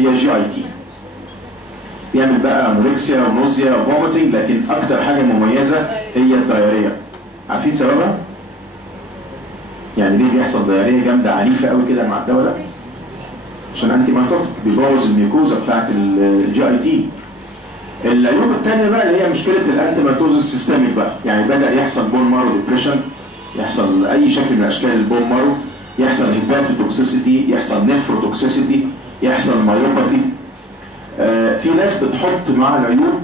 هي الجي اي تي. بيعمل بقى انوركسيا ونوزيا وفوميتنج، لكن اكتر حاجه مميزه هي الدايريه. عارفين سببها؟ يعني ليه بيحصل دايريه جامده عنيفه قوي كده مع الدواء ده؟ عشان انتي مايكوتيك بيبوظ الميوكوزا بتاعت الجي اي تي. العيوب الثانيه بقى اللي هي مشكله الانتي مايكوزا سيستميك بقى، يعني بدا يحصل بون مارو ديبريشن، يحصل اي شكل من اشكال البون مارو، يحصل هيباتوتوكسيسيتي، يحصل نيفروتوكسيسيتي، يحصل مايوباثي. في ناس بتحط مع العيوب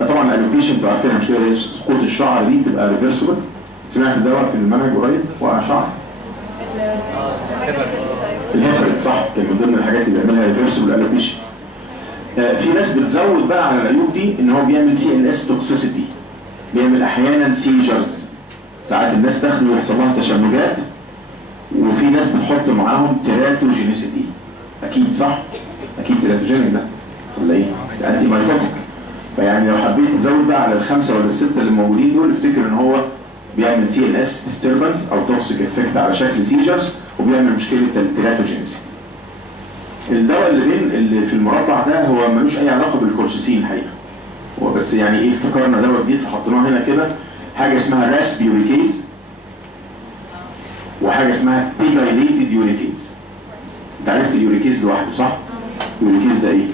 طبعا الالوبيشن انتوا عارفينها، مش كده؟ سقوط الشعر دي تبقى ريفرسبل. سمعت الدواء في المنهج قريب وقع شعر؟ الهيبريد صح، كان من ضمن الحاجات اللي بيعملها ريفرسبل الالوبيشن. في ناس بتزود بقى على العيوب دي ان هو بيعمل CNS توكسيسيتي، بيعمل احيانا سيجرز، ساعات الناس تاخده ويحصل لها تشنجات. وفي ناس بتحط معاهم تيراتوجينيسيتي، اكيد صح؟ اكيد تيراتوجينيك ده ولا ايه؟ انتي مايكوتيك. فيعني لو حبيت تزود بقى على الخمسه ولا السته اللي موجودين دول، افتكر ان هو بيعمل CNS disturbance او توكسيك افكت على شكل سيجرز، وبيعمل مشكله التيراتوجينيسيتي. الدواء اللي في المربع ده هو ملوش اي علاقه بالكورسيسين الحقيقه، هو بس يعني ايه افتكرنا دواء جديد فحطيناه هنا كده. حاجه اسمها راس بيوريكيز وحاجه اسمها بيجايليتد يوريكيز. انت عرفت اليوريكيز لوحده صح؟ اليوريكيز ده ايه؟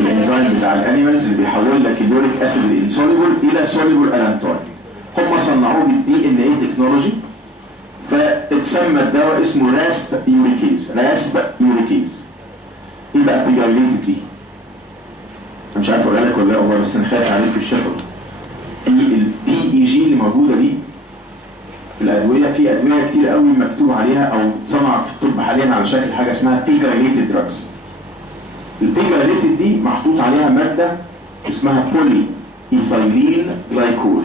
الانزيم بتاع الانيمالز اللي بيحول لك اليوريك اسيد الانسوليبل الى سوليبل الانتول. هم صنعوه بالDNA تكنولوجي، فاتسمى الدواء اسمه راسب يوريكيز. راسب يوريكيز. ايه بقى بيجايليتد دي؟ انا مش عارف اقولها لك ولا لا والله، بس انا خايف عليك في الشفوي. الPEG اللي موجوده دي في الادويه، في ادويه كتير قوي مكتوب عليها او صنع في الطب حاليا على شكل حاجه اسمها بيجايليتد دراجز. البيجايليتد دي محطوط عليها ماده اسمها بولي ايثايلين جلايكول.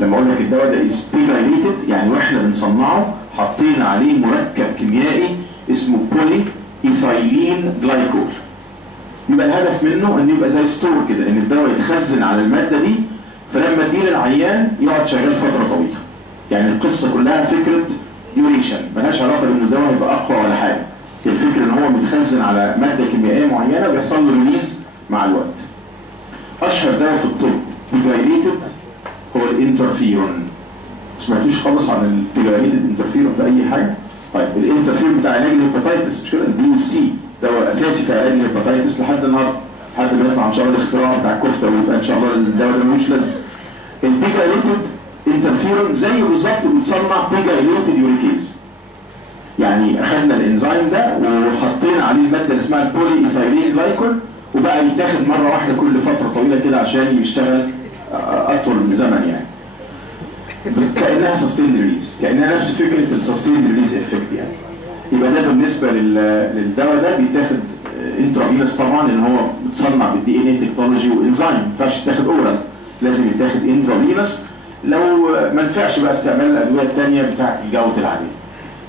لما اقول لك الدواء ده از بيجايليتد يعني واحنا بنصنعه حطينا عليه مركب كيميائي اسمه بولي ايثايلين جلايكول. يبقى الهدف منه انه يبقى زي ستور كده، ان الدواء يتخزن على الماده دي، فلما تديه للعيان يقعد شغال فتره طويله. يعني القصه كلها فكره ديوريشن، ملهاش علاقه بان الدواء يبقى اقوى ولا حاجه. الفكره ان هو متخزن على ماده كيميائيه معينه وبيحصل له ريليز مع الوقت. اشهر دواء في الطب بيجايليتد هو الانترفيرون. ما سمعتوش خالص عن البيجايليتد انترفيرون في اي حاجه؟ طيب الانترفيرون بتاع علاج الهيباتيتس مش كده؟ الBC دواء اساسي في علاج الهيباتيتس لحد النهارده، لحد ما يطلع ان شاء الله الاختراع بتاع الكفته ويبقى ان شاء الله الدواء ده ملوش لازمه. البيجايليتد انترفيرون زيه بالظبط بيتصنع بيجايليتد يوريكيز. يعني اخذنا الانزيم ده وحطينا عليه الماده اللي اسمها البولي ايثايلين جلايكول، وبقى يتاخد مره واحده كل فتره طويله كده عشان يشتغل اطول من زمن يعني. بس كانها سستيند ريليز، كانها نفس فكره السستيند ريليز افكت يعني. يبقى ده بالنسبه للدواء ده بيتاخد انترافينوس طبعا، لان هو بتصنع بالDNA تكنولوجي وانزيم، ما ينفعش يتاخد اورال، لازم يتاخد انترافينوس. لو ما نفعش بقى استعمال الادويه الثانيه بتاعه الجوده العاديه.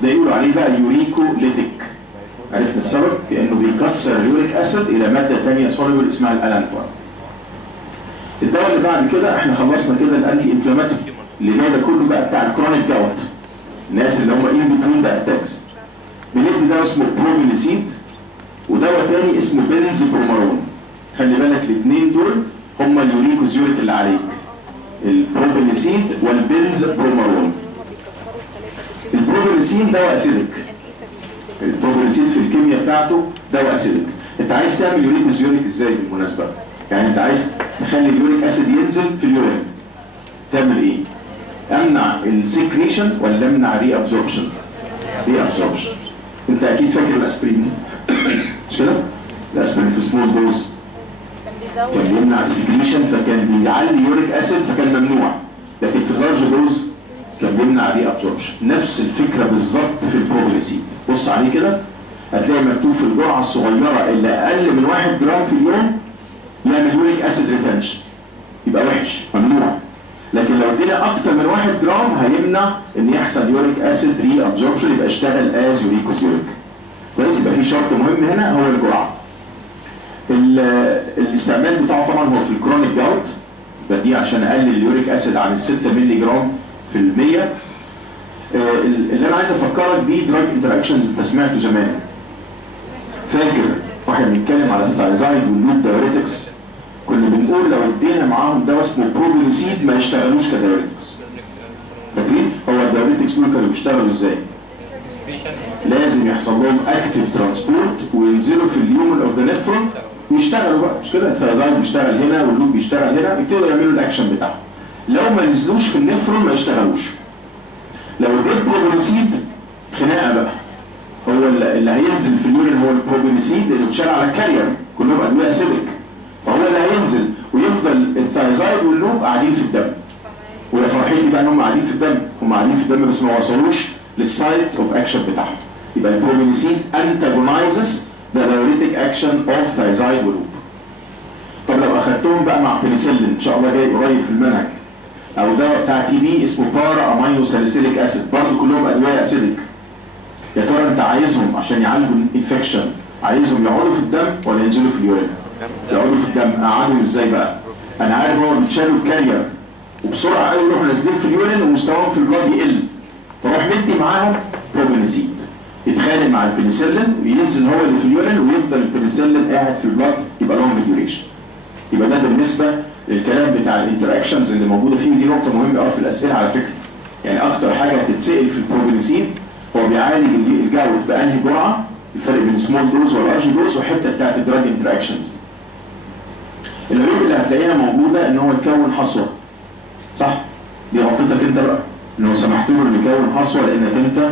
ده يقولوا عليه بقى يوريكوليتيك. عرفنا السبب؟ لانه بيكسر اليوريك اسيد الى ماده ثانيه سوليبل اسمها الالانتوين. الدواء اللي بعد كده احنا خلصنا كده الانتي انفلاماتوري، اللي جاي ده كله بقى بتاع الكرونيك جاوت، الناس اللي هم ان بتوين ذا اتاكس. بندي دواء اسمه بروبينيسيد ودواء تاني اسمه بنزبرومارون. خلي بالك الاثنين دول هم اليوريكوزيوريك اللي عليك، البروبينيسيد والبنزبرومارون. البروبينيسيد دواء اسيدك، البروبينيسيد في الكيمياء بتاعته دواء اسيدك. انت عايز تعمل يوريكوزيوريك ازاي بالمناسبه؟ يعني انت عايز تخلي اليوريك اسيد ينزل في اليورين، تعمل ايه؟ امنع السكريشن ولا امنع ري ابزوربشن؟ ري ابزوربشن. انت اكيد فاكر الاسبرين مش كده؟ الاسبرين في سمول دوز كان بيمنع السكريشن فكان بيعلي يوريك اسيد فكان ممنوع، لكن في اللارج دوز كان بيمنع ري ابزوربشن. نفس الفكره بالظبط في البروبينيسيد. بص عليه كده هتلاقي مكتوب في الجرعه الصغيره اللي اقل من 1 جرام في اليوم يعمل يوريك اسيد ريتنشن، يبقى وحش ممنوع. لكن لو ادينا اكتر من 1 جرام هيمنع ان يحصل يوريك اسيد ري ابزوربشن، يبقى اشتغل از يوريكوزيوريك. كويس؟ يبقى في شرط مهم هنا هو الجرعه. الاستعمال بتاعه طبعا هو في الكرونيك جاوت، بديه عشان اقلل اليوريك اسيد عن 6 مللي جرام في المية. اللي انا عايز افكرك بيه دراج انتراكشنز انت سمعته زمان. فاكر واحنا بنتكلم على الثايزايد واللوب دايوريتكس كنا بنقول لو ادينا معاهم دواء اسمه بروبينيسيد ما يشتغلوش كدايوريتكس. فاكرين؟ هو الدايوريتكس دول كانوا بيشتغلوا ازاي؟ لازم يحصل لهم اكتيف ترانسبورت وينزلوا في اليومن اوف ذا نفرون ويشتغلوا بقى، مش كده؟ الثايزايد بيشتغل هنا واللوب بيشتغل هنا، يبتدوا يعملوا الاكشن بتاعهم. لو ما نزلوش في النفرون ما يشتغلوش. لو اديت بروبينيسيد خناقه بقى. هو اللي هينزل في اليورين هو البروبينيسيد اللي اتشال على الكارير، كلهم ادويه اسيدك. فهو اللي هينزل ويفضل الثايزايد واللوب قاعدين في الدم. ويا فرحتي بقى ان هم قاعدين في الدم، هم قاعدين في الدم بس ما وصلوش للسايت اوف اكشن بتاعهم. يبقى البروبينيسيد انتاجونايزز ذا دايوريتيك اكشن اوف ثايزايد ولوب. طب لو اخدتهم بقى مع بنسلين ان شاء الله جاي قريب في المنهج، او دواء بتاع تي بي اسمه بارا امينو ساليسيليك اسيد، برضه كلهم ادويه اسيدك. يا ترى انت عايزهم عشان يعالجوا الانفكشن عايزهم يقعدوا في الدم ولا ينزلوا في اليورين؟ يقعدوا في الدم. اقعدهم ازاي بقى؟ انا عارف هو بيتشالوا الكارير وبسرعه قوي يروحوا نازلين في اليورين ومستواهم في البلاد يقل. فروح مدي معاهم بروبينيسيد يتخانق مع البنسلين وينزل هو اللي في اليورين ويفضل البنسلين قاعد في البلاد، يبقى لونج ديوريشن. يبقى ده بالنسبه للكلام بتاع الانتراكشنز اللي موجوده فيه، ودي نقطه مهمه قوي في الاسئله على فكره. يعني اكتر حاجه هتتسال في البروبينيسيد هو بيعالج الجوت بانهي جرعه، الفرق بين سمول دوز واللارج دوز وحته بتاعت الدراج انتراكشنز. العيوب اللي هتلاقيها موجوده ان هو يكون حصوه. صح؟ دي غلطتك انت بقى، انه سمحت له انه يكون حصوه لانك انت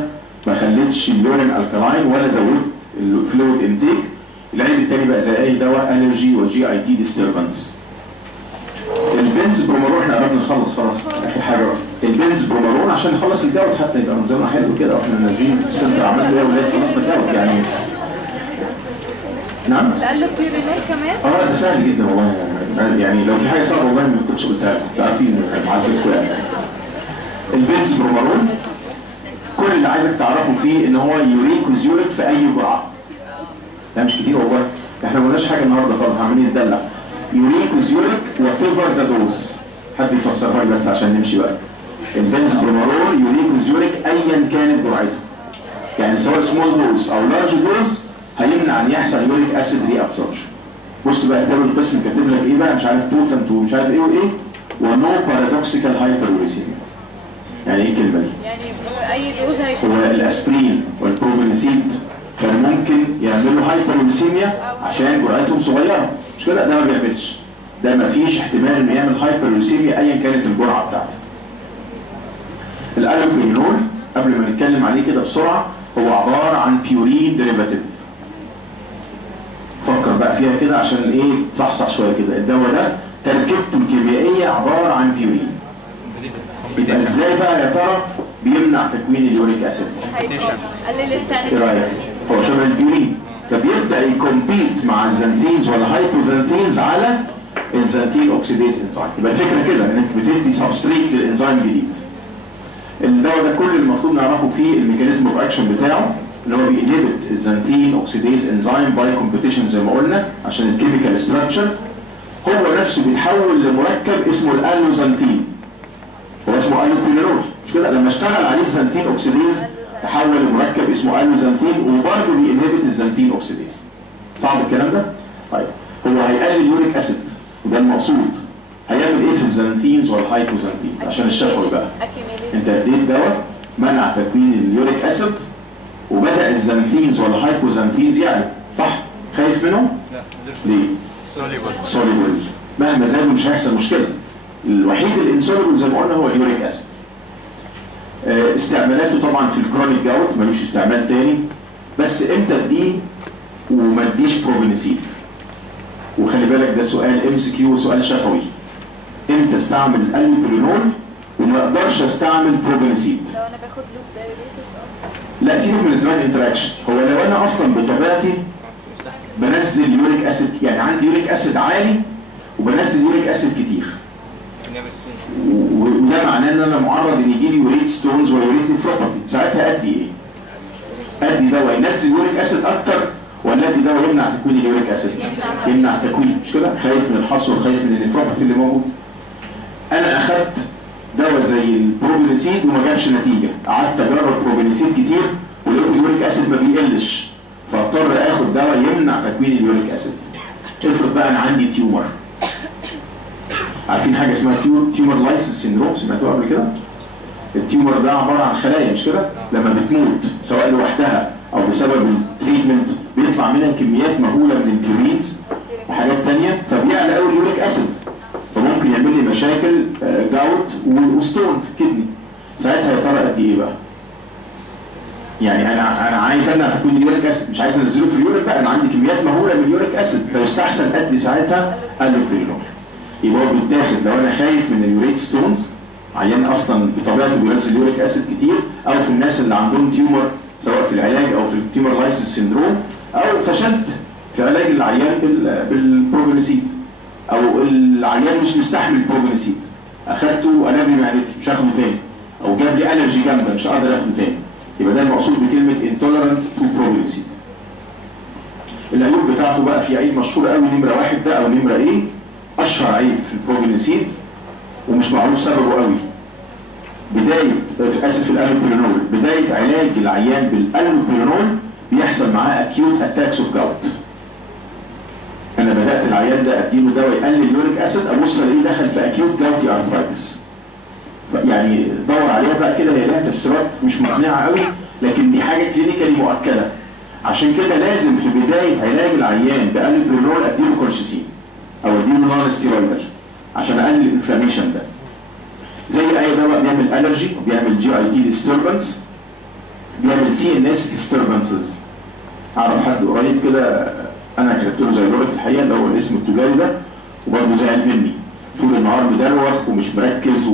ما خليتش اليورين الكلاين ولا زودت الفلويد انتيك. العيب الثاني بقى زي اي دواء الرجي وجي اي تي ديستربنس. البنز برومارون احنا قربنا نخلص خلاص اخر حاجه بقى. البنز برومارون عشان نخلص الجوت حتى يبقى نظامنا حلو كده واحنا نازلين في السنتر عملنا ايه يا ولاد خلصنا الجوت يعني. نعم؟ الالوبيرينول كمان؟ ده سهل جدا والله يعني لو في حاجه صعبه والله ما كنتش قلتها لكم، انتوا عارفين معزتكم يعني. البنز برومارون كل اللي عايزك تعرفه فيه ان هو يوريك وزيوريك في اي جرعه. لا مش كتير والله، احنا ما قلناش حاجه النهارده خالص، عمالين نتدلع. يوريك وزيوريك وات ايفر ذا دوز. حد يفسرها لي بس عشان نمشي بقى. البنز برومارون يوريك وزيوريك ايا كانت جرعته. يعني سواء سمول دوز او لارج دوز هيمنع ان يحصل يوريك اسيد ري ابسوربشن. بص بقى كتاب القسم كاتب لك ايه بقى، مش عارف بوتنت ومش عارف ايه وايه، ونو بارادوكسيكال هايبروليسيميا. يعني ايه الكلمه دي؟ يعني اي دوز هيشتغل. هو الاسبرين والبروبينيسيد كان ممكن يعملوا هايبروليسيميا عشان جرعتهم صغيره، مش كده؟ ده ما بيعملش. ده ما فيش احتمال انه يعمل هايبروليسيميا ايا كانت الجرعه بتاعته. الالوبيرينول قبل ما نتكلم عليه كده بسرعه هو عباره عن بيورين ديريفاتيف. فكر بقى فيها كده عشان ايه تصحصح شويه كده. الدواء ده تركيبته الكيميائيه عباره عن بيورين. يبقى ازاي بقى يا ترى بيمنع تكوين اليوريك اسيد؟ قلل السعر. ايه رايك؟ هو شبه البيورين فبيبدا يكمبيت مع الزانثينز والهايبوزانثينز على الزانثين اوكسيديز انزيم. يبقى الفكره كده انك بتدي سبستريت للانزيم جديد. الدواء ده كل المطلوب نعرفه فيه الميكانيزم اوف اكشن بتاعه اللي هو بينهبت الزانثين اوكسيديز انزيم باي كومبيتيشن زي ما قلنا عشان الكيميكال ستراكشر. هو نفسه بيتحول لمركب اسمه الالوزانثين. هو اسمه الوبيرينول مش كده؟ لما اشتغل عليه الزانثين اوكسيديز تحول لمركب اسمه الوزانثين وبرضه بينهبت الزانثين اوكسيديز. صعب الكلام ده؟ طيب هو هيقلل اليوريك اسيد وده المقصود. هيعمل ايه في الزانثينز والهايبوزانثينز عشان الشفوي بقى؟ انت اديت دواء منع تكوين اليوريك اسيد وبدا الزانثينز والهايبوزانثينز يعني صح؟ خايف منهم؟ لا. ليه؟ سوليبل. مهما زادوا مش هيحصل مشكله. الوحيد الانسوليبل زي ما قلنا هو اليوريك اسيد. استعمالاته طبعا في الكرونيك جاوت ملوش استعمال تاني، بس امتى اديه وما اديش بروبينيسيد؟ وخلي بالك ده سؤال ام سي كيو وسؤال شفوي. امتى استعمل الالوبيرينول وما اقدرش استعمل بروبينيسيد؟ لو انا باخد لوب دايوريتك اصلا. لا سيبك من الدراج انتراكشن. هو لو انا اصلا بطبيعتي بنزل يوريك اسيد، يعني عندي يوريك اسيد عالي وبنزل يوريك اسيد كتير، وده معناه ان انا معرض ان يجي لي يوريت ستونز ويوريت نفروباثي. ساعتها ادي ايه؟ ادي دواء ينزل يوريك اسيد اكتر ولا ادي دواء يمنع تكوين اليوريك اسيد؟ يمنع تكوين، مش كده؟ خايف من الحصو وخايف من النفروباثي اللي موجود. انا اخدت دواء زي البروبينيسيد وما جابش نتيجه، قعدت اجرب بروبينيسيد كتير ولقيت اليوريك اسيد ما بيقلش، فاضطر اخد باخد دواء يمنع تكوين اليوريك اسيد. افرض بقى انا عندي تيومر. عارفين حاجه اسمها تيومر لايسيس سيندروم؟ سمعتوها قبل كده؟ التيومر ده عباره عن خلايا مش كده؟ لما بتموت سواء لوحدها او بسبب التريتمنت بيطلع منها كميات مهوله من البيورينز وحاجات ثانيه، فبيعلى قوي اليوريك اسيد، فممكن يعمل لي مشاكل جاوت وستون في الكدني. ساعتها يا ترى قد ايه بقى؟ يعني انا عايز امنع تكوين اليوريك اسيد، مش عايز انزله في اليورين بقى، انا عندي كميات مهوله من اليوريك اسيد، فيستحسن ادي ساعتها الوبرينول. يبقى هو بيتاخد لو انا خايف من اليوريت ستونز، عيان اصلا بطبيعته بينزل يوريك اسيد كتير، او في الناس اللي عندهم تيومر سواء في العلاج او في التيومر لايسيس سيندروم، او فشلت في علاج العيان بالبروجنسيد، او العيان مش مستحمل البروجنسيد، اخدته قلب لي معدتي مش هاخده تاني، او جاب لي الرجي جامده مش هقدر اخده تاني. يبقى ده المقصود بكلمه intolerant to progenicid. العيوب بتاعته بقى في عيب مشهور قوي نمره واحد ده او نمره ايه؟ اشهر عيب في البروجنسيد ومش معروف سببه قوي. بدايه اسف الالوبرينول، بدايه علاج العيان بالالوبرينول بيحصل معاه acute attacks of gout. انا بدات العيان ده اديله دواء يقلل اليوريك اسيد، ابص الاقيه دخل في acute gouty arthritis. يعني دور عليها بقى كده، هي لها تفسيرات مش مقنعه قوي، لكن دي حاجه كلينيكالي مؤكده. عشان كده لازم في بدايه علاج العيان بالوبرينول اديله كورشيسين او اديله نون ستيرويدال عشان اقلل الانفلاميشن ده. زي اي دواء بيعمل الرجي وبيعمل جي اي تي ديستربنس، بيعمل سي ان اس ديستربنسز. اعرف حد قريب كده انا كتبت له زي لورك الحقيقه اللي هو الاسم التجاري ده، وبرضه زعل مني طول النهار مدروخ ومش مركز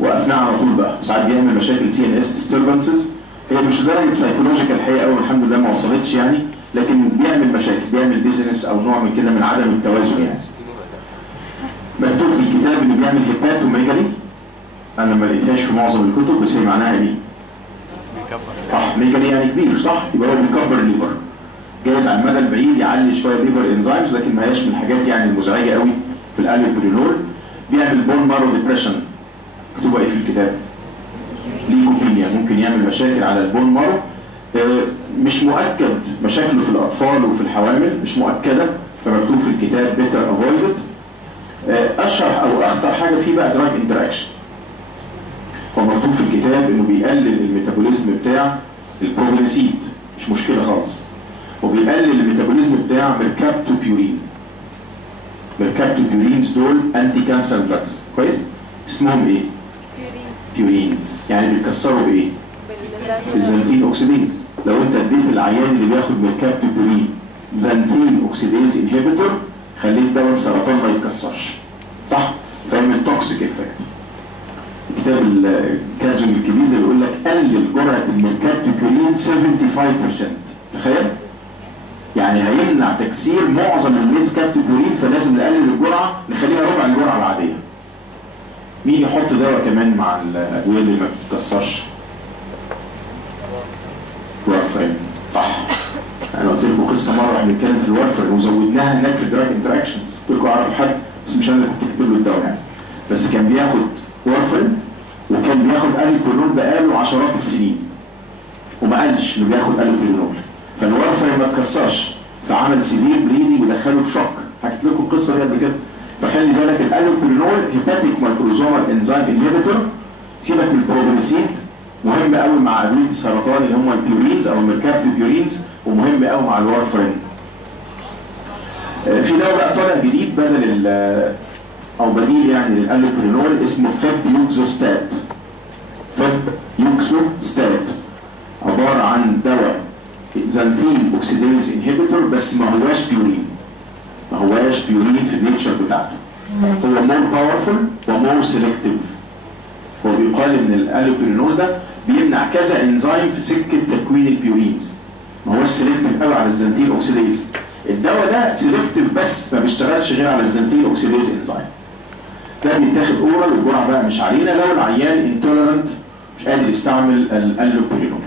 وقفناه على طول بقى، ساعات بيعمل مشاكل سي ان اس ديستربنسز. هي مش لدرجه سايكولوجيكال الحقيقه قوي الحمد لله ما وصلتش يعني، لكن بيعمل مشاكل، بيعمل ديزنس او نوع من كده من عدم التوازن يعني. مكتوب في الكتاب انه بيعمل هيباتوميجالي، انا ما لقيتهاش في معظم الكتب بس هي معناها ايه؟ صح، ميجالي يعني كبير صح؟ يبقى هو بيكبر الليفر. جايز على المدى البعيد يعلي شويه الليفر انزيمز، لكن ما هياش من الحاجات يعني المزعجه قوي في الالوبرينول. بيعمل بون مارو ديبريشن، مكتوبه ايه في الكتاب؟ ليكوبينيا، ممكن يعمل مشاكل على البون مارو. مش مؤكد مشاكله في الاطفال وفي الحوامل، مش مؤكده، فمكتوب في الكتاب بيتر افويدد. اشهر او اخطر حاجه فيه بقى دراج انتراكشن. هو مكتوب في الكتاب انه بيقلل الميتابوليزم بتاع البروجنسيد، مش مشكله خالص. وبيقلل الميتابوليزم بتاع ميركابتوبيورين. ميركابتوبيورينز دول انتي كانسر دراجز، كويس؟ اسمهم ايه؟ بيورينز. يعني بيتكسروا بايه؟ بالزنثين اوكسيديز. لو انت اديت العيان اللي بياخد ميركابتوبيورين زنثين اوكسيديز انهبيتور، خليت دواء السرطان ما يتكسرش، صح؟ فيعمل توكسيك افكت. الكتاب الكاتزون الكبير ده بيقول لك قلل جرعه الميركابتوبيورين 75%. تخيل؟ يعني هيمنع تكسير معظم الميركابتوبيورين، فلازم نقلل الجرعه نخليها ربع الجرعه العاديه. مين يحط دواء كمان مع الادويه اللي ما بتتكسرش؟ وارفرين، صح؟ انا قلت لكم قصه مره احنا بنتكلم في الوارفرين وزودناها هناك في دراج انتراكشنز، قلت لكم اعرف حد بس مش انا اللي كنت كاتب له الدواء يعني، بس كان بياخد وارفرين وكان بياخد الوبرينول بقاله عشرات السنين وما قالش انه بياخد الوبرينول، فالوارفرين ما اتكسرش فعمل سيفير بليدنج ودخله في شوك. حكيت لكم القصه دي قبل كده. فخلي بالك الالوبرينول هيباتيك مايكروزومال انزيم انهبيتور، سيبك من البروبنسيد، مهم قوي مع ادويه السرطان اللي هم البيورينز او الميركابتوبيورينز، ومهم قوي مع الوارفرين. في دواء بقى طالع جديد بدل او بديل يعني للالوبرينول اسمه فيبيوكسوستات. فيبيوكسوستات عباره عن دواء زنثين اوكسيديز انهبيتور بس ما هواش بيورين. ما هواش بيورين في النيتشر بتاعته. هو مور باورفول ومور سيلكتيف. هو بيقال ان الالوبرينول ده بيمنع كذا انزيم في سكه تكوين البيورينز. ما هوش سيلكتيف قوي على الزنثين اوكسيديز. الدواء ده سيلكتيف بس ما بيشتغلش غير على الزنثين اوكسيديز انزيم. ده بيتاخد اورال والجرعه بقى مش علينا لو العيان انتولرنت مش قادر يستعمل الالوبرينول.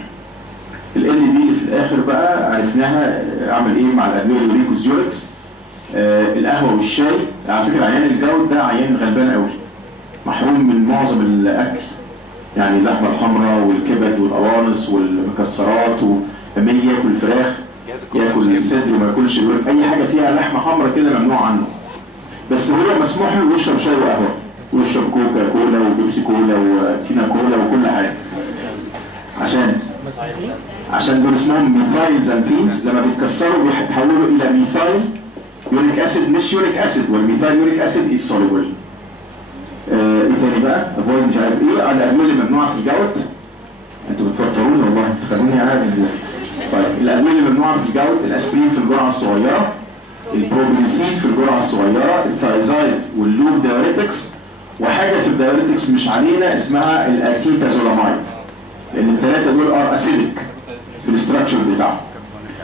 ال بي اللي في الاخر بقى عرفناها اعمل ايه مع الادويه الوريكوزيوركس. القهوه والشاي. على فكره عيان الجود ده عيان غلبان قوي، محروم من معظم الاكل، يعني اللحمه الحمراء والكبد والقوانص والمكسرات ولما يجي ياكل فراخ ياكل الصدر وما ياكلش الورك، اي حاجه فيها لحمه حمراء كده ممنوع عنه. بس هو مسموح له يشرب شاي وقهوه، ويشرب كوكا كولا وبيبسي كولا وسينا كولا وكل حاجه. عشان دول اسمهم ميثايلزانثينز، لما بيتكسروا بيتحولوا الى ميثايل يوريك اسيد، مش يوريك اسيد، والميثايل يوريك اسيد از سوليبل. ايه تاني بقى؟ افويد مش عارف ايه، الادويه اللي ممنوعه في الجوت. انتوا بتوتروني والله، تخلوني عارف. طيب الادويه اللي ممنوعه في الجوت، الاسبرين في الجرعه الصغيره، البروبنسين في الجرعه الصغيره، الثايزايد واللوب دايوريتكس، وحاجه في الدايوريتكس مش علينا اسمها الاسيتازولامايد، لان الثلاثه دول ار اسيدك في الاستراكشر بتاعهم.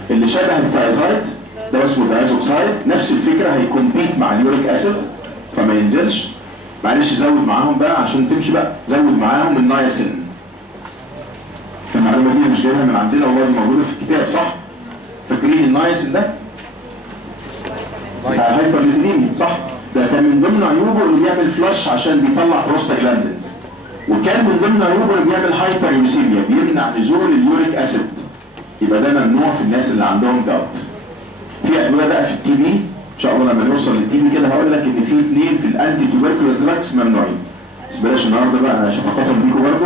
اللي شبه الثايزايد ده اسمه دايزوكسايد، نفس الفكره، هيكمبيت مع اليوريك اسيد فما ينزلش. معلش زود معاهم بقى عشان تمشي بقى، زود معاهم النايسين. المعلومه دي مش جايبها من عندنا والله، دي موجوده في الكتاب صح؟ فاكرين النايسين ده؟ بتاع الهايبرليبيديميا صح؟ ده كان من ضمن عيوبه انه بيعمل فلاش عشان بيطلع بروستاجلاندينز، وكان من ضمن عيوبه انه بيعمل هايبريوريسيميا، بيمنع نزول اليوريك اسيد. يبقى ده ممنوع في الناس اللي عندهم جوت. في ادويه بقى في التي بي، ان شاء الله لما نوصل للتي بي كده هقول لك ان في 2 في الانتي توبركلوز دراكس ممنوعين. بس بلاش النهارده بقى شفقة بيكم برضه.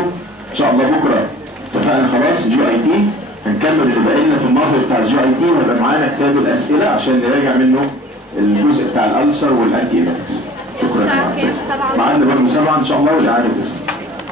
ان شاء الله بكره اتفقنا خلاص جي اي تي، هنكمل اللي باقي لنا في النظر بتاع الجي اي تي، وهيبقى معانا كتاب الاسئله عشان نراجع منه الجزء بتاع الالسر والانتي ايمكس. شكرا يا جماعه. معانا برضه 7 ان شاء الله والاعاده باسم.